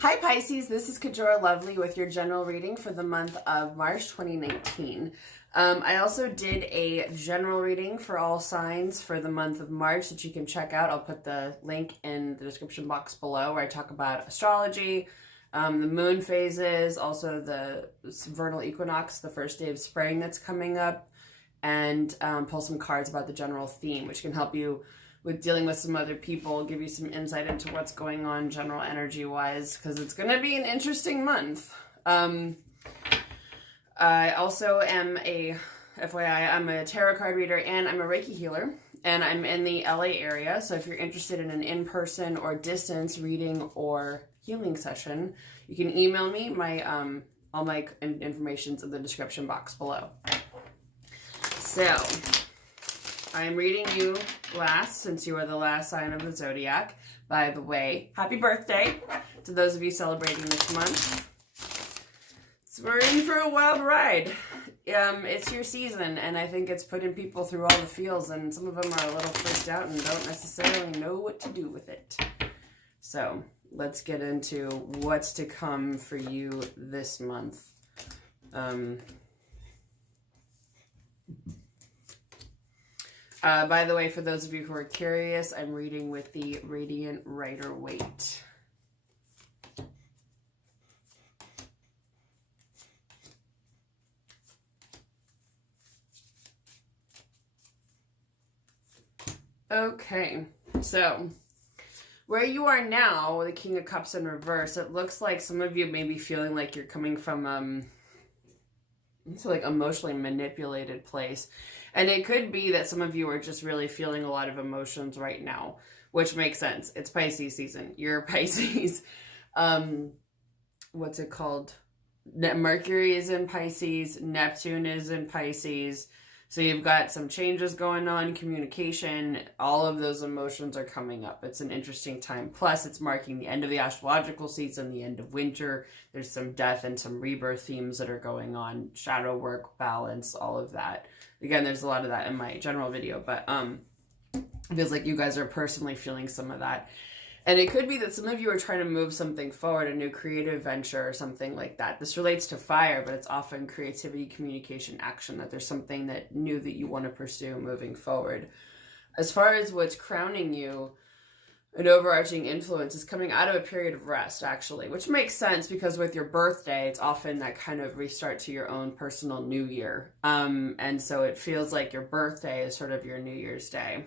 Hi Pisces, this is Kajora Lovely with your general reading for the month of March 2019. I also did a general reading for all signs for the month of March that you can check out. I'll put the link in the description box below where I talk about astrology, the moon phases, also the vernal equinox, the first day of spring that's coming up, and pull some cards about the general theme, which can help you with dealing with some other people, give you some insight into what's going on general energy wise, because it's going to be an interesting month. I also am FYI, I'm a tarot card reader and I'm a Reiki healer, and I'm in the LA area. So if you're interested in an in-person or distance reading or healing session, you can email me. All my information's in the description box below. So I'm reading you last, since you are the last sign of the zodiac. By the way, happy birthday to those of you celebrating this month. So we're in for a wild ride. It's your season, and I think it's putting people through all the feels, and some of them are a little freaked out and don't necessarily know what to do with it. So let's get into what's to come for you this month. By the way, for those of you who are curious, I'm reading with the Radiant Rider-Waite. Okay, so where you are now, the King of Cups in reverse, it looks like some of you may be feeling like you're coming from like emotionally manipulated place. And it could be that some of you are just really feeling a lot of emotions right now, which makes sense. It's Pisces season. You're Pisces. What's it called? Mercury is in Pisces. Neptune is in Pisces. So you've got some changes going on, communication, all of those emotions are coming up. It's an interesting time. Plus, it's marking the end of the astrological season, the end of winter. There's some death and some rebirth themes that are going on, shadow work, balance, all of that. Again, there's a lot of that in my general video, but it feels like you guys are personally feeling some of that. And it could be that some of you are trying to move something forward, a new creative venture or something like that. This relates to fire, but it's often creativity, communication, action, that there's something that new that you want to pursue moving forward. As far as what's crowning you, an overarching influence is coming out of a period of rest, actually, which makes sense because with your birthday, it's often that kind of restart to your own personal new year. And so it feels like your birthday is sort of your New Year's Day.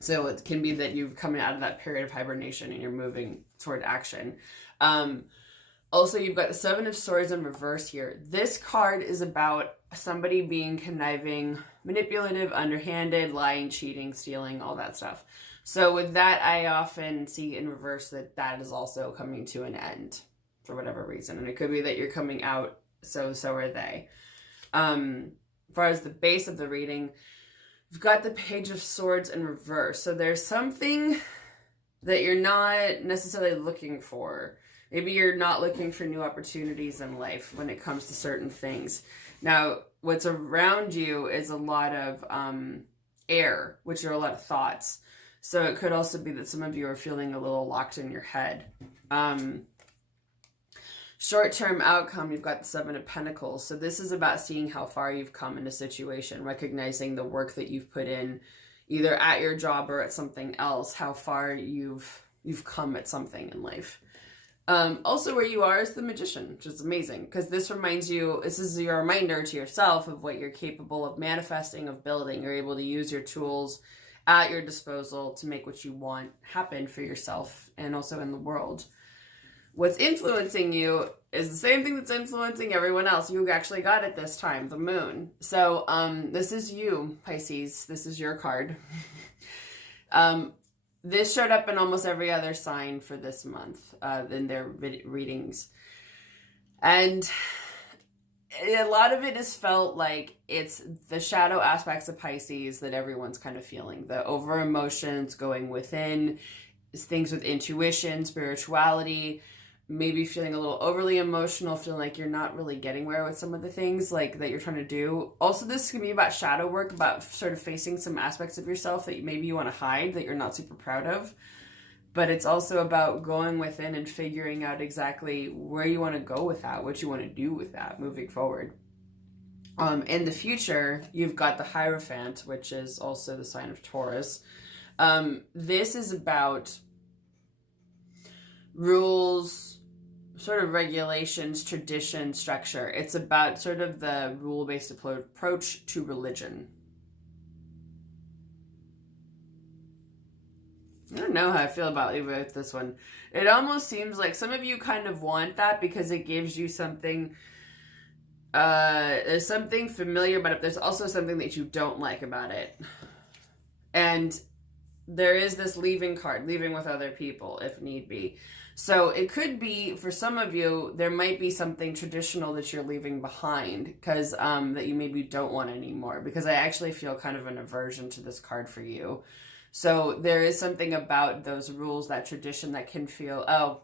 So it can be that you've come out of that period of hibernation and you're moving toward action. Also, you've got the Seven of Swords in reverse here. This card is about somebody being conniving, manipulative, underhanded, lying, cheating, stealing, all that stuff. So with that, I often see in reverse that that is also coming to an end for whatever reason. And it could be that you're coming out, so are they. As far as the base of the reading, you've got the Page of Swords in reverse. So there's something that you're not necessarily looking for. Maybe you're not looking for new opportunities in life when it comes to certain things. Now, what's around you is a lot of air, which are a lot of thoughts. So it could also be that some of you are feeling a little locked in your head. Short-term outcome, you've got the Seven of Pentacles. So this is about seeing how far you've come in a situation, recognizing the work that you've put in, either at your job or at something else, how far you've come at something in life. Also where you are is the Magician, which is amazing because this is your reminder to yourself of what you're capable of manifesting, of building. You're able to use your tools at your disposal to make what you want happen for yourself and also in the world. What's influencing you is the same thing that's influencing everyone else. You actually got it this time, the moon. So this is you, Pisces. This is your card. This showed up in almost every other sign for this month in their readings. And a lot of it is felt like it's the shadow aspects of Pisces that everyone's kind of feeling. The over emotions going within, things with intuition, spirituality, maybe feeling a little overly emotional, feeling like you're not really getting where with some of the things like that you're trying to do. Also, this can be about shadow work, about sort of facing some aspects of yourself that maybe you want to hide, that you're not super proud of. But it's also about going within and figuring out exactly where you want to go with that, what you want to do with that moving forward. In the future, you've got the Hierophant, which is also the sign of Taurus. This is about rules, sort of regulations, tradition, structure. It's about sort of the rule-based approach to religion. I don't know how I feel about you with this one. It almost seems like some of you kind of want that because it gives you something. There's something familiar, but there's also something that you don't like about it. And there is this leaving card, leaving with other people if need be. So it could be, for some of you, there might be something traditional that you're leaving behind because that you maybe don't want anymore. Because I actually feel kind of an aversion to this card for you. So there is something about those rules, that tradition that can feel, oh,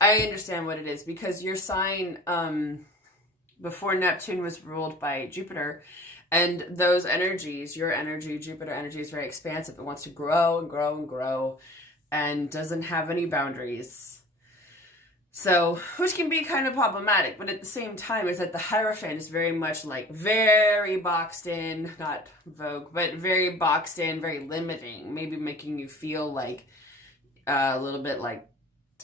I understand what it is. Because your sign, before Neptune was ruled by Jupiter, and those energies, your energy, Jupiter energy, is very expansive. It wants to grow and grow and grow and doesn't have any boundaries. So, which can be kind of problematic, but at the same time, is that the Hierophant is very much like very boxed in, not Vogue, but very boxed in, very limiting, maybe making you feel like a little bit like,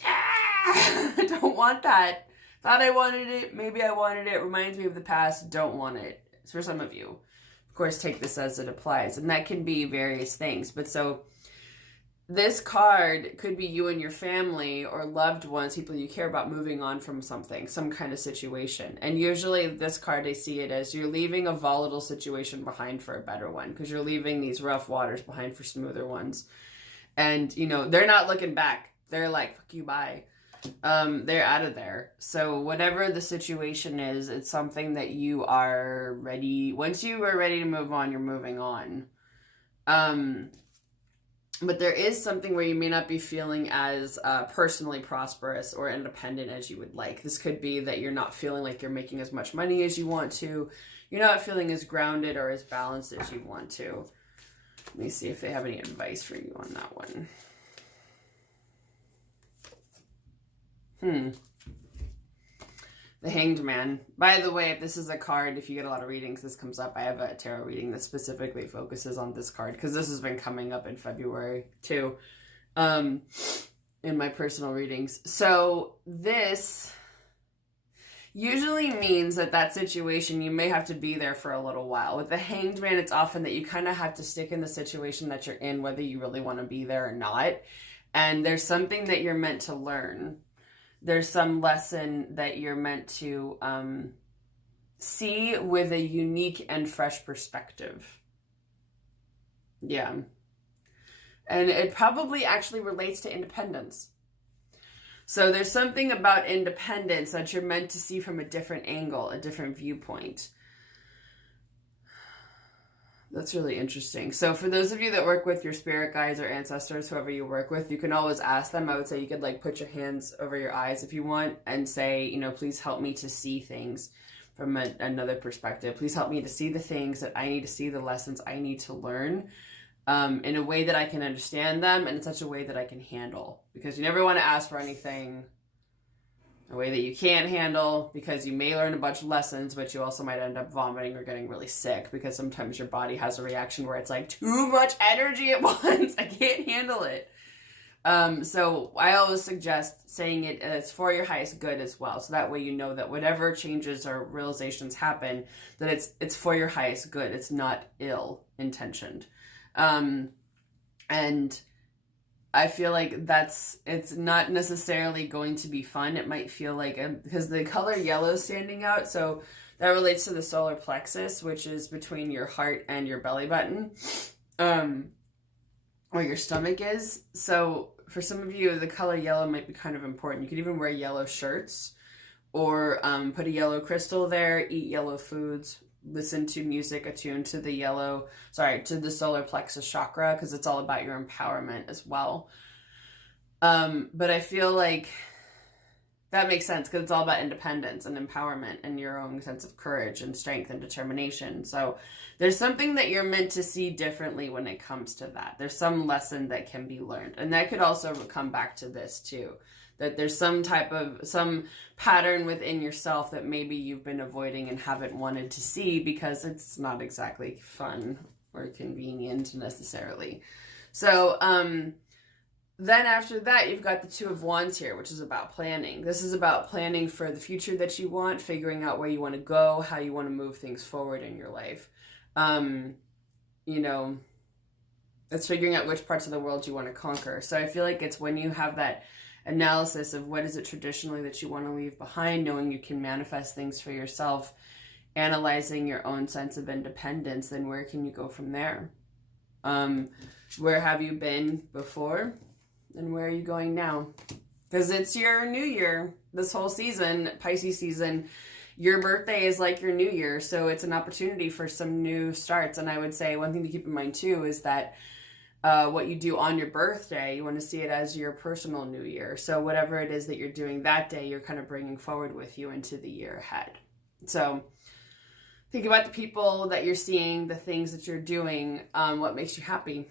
I don't want that. Thought I wanted it, maybe I wanted it, reminds me of the past, don't want it. It's for some of you. Of course, take this as it applies, and that can be various things, but so this card could be you and your family or loved ones, people you care about, moving on from something, some kind of situation. And usually this card, I see it as you're leaving a volatile situation behind for a better one, because you're leaving these rough waters behind for smoother ones. And, you know, they're not looking back. They're like, fuck you, bye. They're out of there. So whatever the situation is, it's something that you are ready. Once you are ready to move on, you're moving on. But there is something where you may not be feeling as personally prosperous or independent as you would like. This could be that you're not feeling like you're making as much money as you want to. You're not feeling as grounded or as balanced as you want to. Let me see if they have any advice for you on that one. The Hanged Man. By the way, if this is a card, if you get a lot of readings, this comes up. I have a tarot reading that specifically focuses on this card, because this has been coming up in February too, in my personal readings. So this usually means that situation, you may have to be there for a little while. With the Hanged Man, it's often that you kind of have to stick in the situation that you're in, whether you really want to be there or not. And there's something that you're meant to learn. There's some lesson that you're meant to see with a unique and fresh perspective. Yeah. And it probably actually relates to independence. So there's something about independence that you're meant to see from a different angle, a different viewpoint. That's really interesting. So for those of you that work with your spirit guides or ancestors, whoever you work with, you can always ask them. I would say you could like put your hands over your eyes if you want and say, you know, please help me to see things from another perspective. Please help me to see the things that I need to see, the lessons I need to learn in a way that I can understand them and in such a way that I can handle. Because you never want to ask for anything a way that you can't handle, because you may learn a bunch of lessons, but you also might end up vomiting or getting really sick, because sometimes your body has a reaction where it's like too much energy at once. I can't handle it. So I always suggest saying it's for your highest good as well. So that way you know that whatever changes or realizations happen, that it's for your highest good. It's not ill intentioned. And I feel like it's not necessarily going to be fun. It might feel like, because the color yellow is standing out, so that relates to the solar plexus, which is between your heart and your belly button, where your stomach is. So for some of you, the color yellow might be kind of important. You could even wear yellow shirts, or put a yellow crystal there, eat yellow foods, listen to music attuned to the solar plexus chakra, because it's all about your empowerment as well. But I feel like That makes sense because it's all about independence and empowerment and your own sense of courage and strength and determination. So there's something that you're meant to see differently when it comes to that. There's some lesson that can be learned. And that could also come back to this too. That there's some pattern within yourself that maybe you've been avoiding and haven't wanted to see because it's not exactly fun or convenient necessarily. So, then after that, you've got the Two of Wands here, which is about planning. This is about planning for the future that you want, figuring out where you want to go, how you want to move things forward in your life. You know, it's figuring out which parts of the world you want to conquer. So I feel like it's when you have that analysis of what is it traditionally that you want to leave behind, knowing you can manifest things for yourself, analyzing your own sense of independence, then where can you go from there? Where have you been before? And where are you going now? Because it's your new year. This whole season, Pisces season, your birthday is like your new year. So it's an opportunity for some new starts. And I would say one thing to keep in mind too is that what you do on your birthday, you want to see it as your personal new year. So whatever it is that you're doing that day, you're kind of bringing forward with you into the year ahead. So think about the people that you're seeing, the things that you're doing, what makes you happy,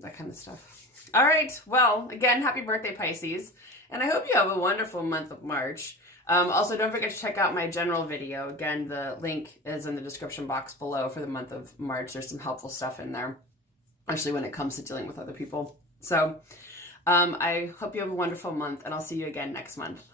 that kind of stuff. All right. Well, again, happy birthday, Pisces. And I hope you have a wonderful month of March. Also, don't forget to check out my general video. Again, the link is in the description box below for the month of March. There's some helpful stuff in there, especially when it comes to dealing with other people. So I hope you have a wonderful month, and I'll see you again next month.